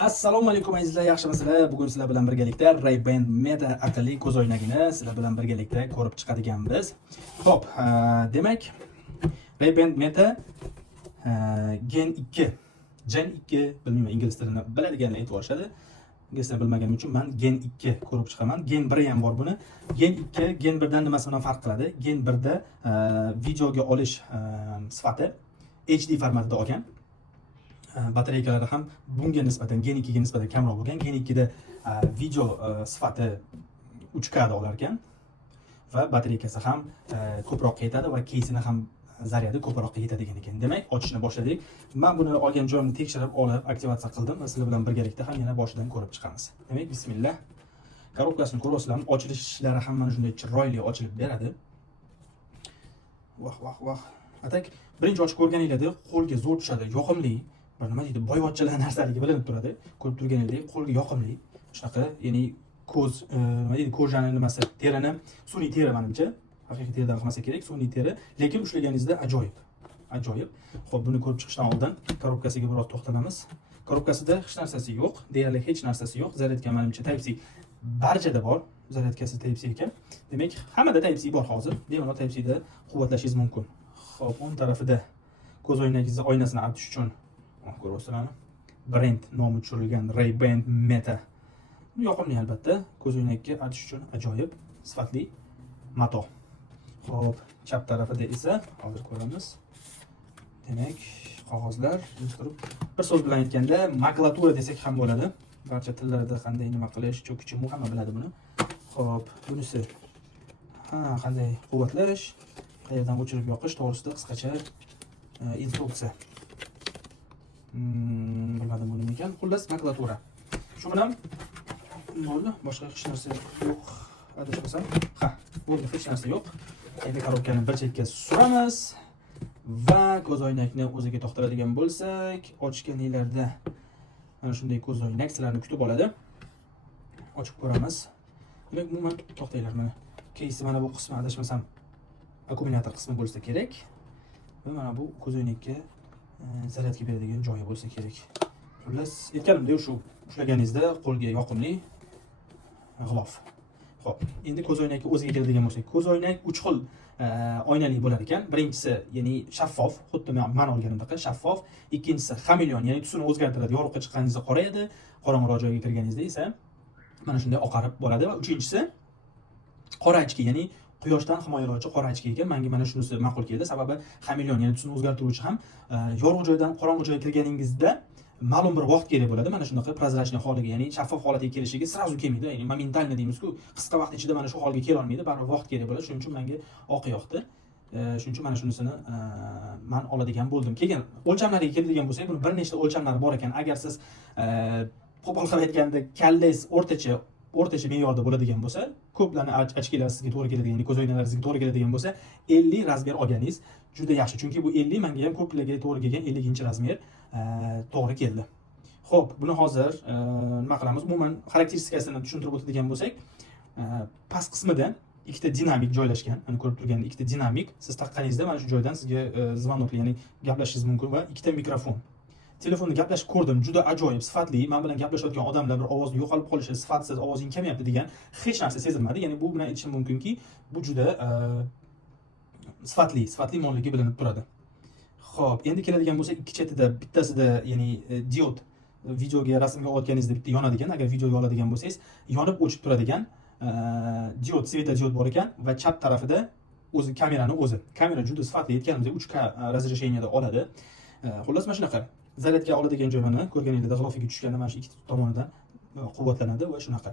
Assalomu alaykum azizlar, yaxshimisizlar? Bugun sizlar bilan birgalikda Ray-Ban Meta aqlli ko'z o'ynagini sizlar bilan birgalikda ko'rib chiqadiganmiz. Xo'p, demak Ray-Ban Meta Gen 2 bilmayman, ingliz tilini biladiganlar aytib ingliz tilini bilmaganim uchun men Gen 2 ko'rib chiqaman. Gen 1 ham bor buni. Gen 2 Gen 1 dan nimasi bilan farq qiladi? Gen 1 da videoga olish sifati HD formatida olgan. Batareykalari ham bunga nisbatan Gen 2 ga nisbatan kamroq bo'lgan. Gen 2 da video sifati 3K da olar ekan va batareykasi ham ko'proq ketadi va keysini ham zaryadi ko'proq yetadigan ekan. Demak, ochishni boshladik. Men buni olgan joyimni tekshirib olib, aktivatsiya qildim va sizlar bilan birgalikda ham yana boshidan ko'rib chiqamiz. Demak, bismillah. Korobkasini ko'ryapsizlarmi? Ochilishlari ham mana shunday chiroyli ochilib beradi. Vah. Atak birinchi ochib ko'rganingizda qo'lga zo'r tushadi, yoqimli. Nima deydi, boyvachchalar narsaligi bilinib turadi. Ko'rib turganingizdek, qo'lga yoqimli. Shunaqa, ya'ni ko'z, nima deydi, ko'rjani nimasi, terini, sun'iy teri menimcha, haqiqiy teridan qilmasa kerak, sun'iy teri, lekin ushlaganingizda ajoyib. Xo'p, buni ko'rib chiqishdan oldin korobkasiga biroz to'xtalamiz. Korobkasida hech narsasi yo'q, deyarli hech narsasi yo'q. Zaryadka menimcha Type-C barchada bor. Zaryadkasi Type-C ekan. Demak, hammada Type-C bor hozir. Bemalol Type-C da quvvatlashingiz mumkin. Xo'p, o'ng tarafida ko'z o'ynagingizni oynasini artish uchun ko'ryapsizlarmi? Brend nomi tushirilgan Ray-Ban Meta. Yoqimli albatta, ko'z o'ynakka artish uchun ajoyib, sifatli mato. Xo'p, chap tarafida esa hozir ko'ramiz. Demak, qog'ozlar, bir so'z bilan aytganda, makulatura desak ham bo'ladi. Barcha tillarda qanday nima qilish, cho'kichi hamma biladi buni. Xo'p, bunisi qanday quvvatlash, qayerdan o'chirib yoqish to'g'risida qisqacha instruksiya. Bilmadim bu nima ekan. Xullas, makulatura. Shu bilan bo'ldi, boshqa hech narsa yo'q. Adashmasam, bo'ldi, hech narsa yo'q. Endi korobkani bir chetga suramiz va ko'z o'ynakni o'ziga to'xtaladigan bo'lsak, ochganinglarda mana shunday ko'z o'ynak sizlarni kutib oladi. Ochib ko'ramiz. Demak, umuman to'xtanglar mana. Keysi mana bu qismi adashmasam akkumulyator qismi bo'lsa kerak va mana bu ko'z o'ynakka zaryadga beradigan joyi bo'lsa kerak. Xullas, aytganimdek, shu ushlaganingizda qo'lga yoqimli g'ilof. Xo'p, endi ko'z o'ynakka o'ziga keladigan bo'lsak, ko'z o'ynak 3 xil oynali bo'lar ekan. Birinchisi, ya'ni shaffof, xuddi men olganimdek shaffof. Ikkinchisi xameleon, ya'ni tusini o'zgartiradi. Yorug'ga chiqqaningizda qorayadi, qorong'iroq joyga kirganingizda esa mana shunday oqarib bo'ladi va uchinchisi qora ochki, ya'ni quyoshdan himoyalovchi qora ochki ekan. Menga mana shunisi ma'qul keldi. Sababi xameleon, ya'ni tusini o'zgartiruvchi ham yorug' joydan qorong'i joyga kirganingizda ma'lum bir vaqt kerak bo'ladi. Mana shunaqa prozrachniy holiga, ya'ni shaffof holatga kelishiga srazu kelmaydi. Ya'ni momentalniy deymiz-ku, qisqa vaqt ichida mana shu holga kela olmaydi, baribir vaqt kerak bo'ladi. Shuning uchun menga oq yoqdi. Shuning uchun mana shunisini men oladigan bo'ldim. Keyin o'lchamlariga keladigan bo'lsak, buni bir nechta o'lchamlari bor ekan. Agar siz qo'pol qilib aytganda kallangiz o'rtacha me'yorda bo'ladigan bo'lsa, ko'plarni ochkilar sizga to'g'ri keladigan, ya'ni ko'z o'ynaklari sizga to'g'ri keladigan bo'lsa, 50 razmer olganingiz juda yaxshi. Chunki bu 50 menga ham ko'plarga to'g'ri kelgan 50-razmer to'g'ri keldi. Xo'p, buni hozir nima qilamiz? Umuman xarakteristikasini tushuntirib o'tadigan bo'lsak, past qismida ikkita dinamik joylashgan. Mana ko'rib turgan ikkita dinamik. Siz taqqaningizda mana shu joydan sizga zvonokli, ya'ni gaplashishingiz mumkin va ikkita mikrofon. Telefonda gaplashib ko'rdim, juda ajoyib, sifatli. Men bilan gaplashayotgan odamlar bir ovozni yo'qolib qolishi, sifatsiz ovozing kamayapti degan hech narsa sezilmadi. Ya'ni bu bilan aytishim mumkinki, bu juda sifatli molligi bilinib turadi. Xo'p, endi keladigan bo'lsak, ikki chetida bittasida, ya'ni diod, videoga, rasmga olayotganingizda bitta yonadigan, agar videoga oladigan bo'lsangiz, yonib o'chib turadigan diod, svetodiod bor ekan va chap tarafida o'zi kamerani o'zi. Kamera juda sifatli, aytganimdek 3K razresheniyada oladi. Xullas, mana shunaqa. Zaryadga oladigan joy mana ko'rganingizda g'ilofiga tushganda mana shu ikki tomonidan quvvatlanadi va shunaqa.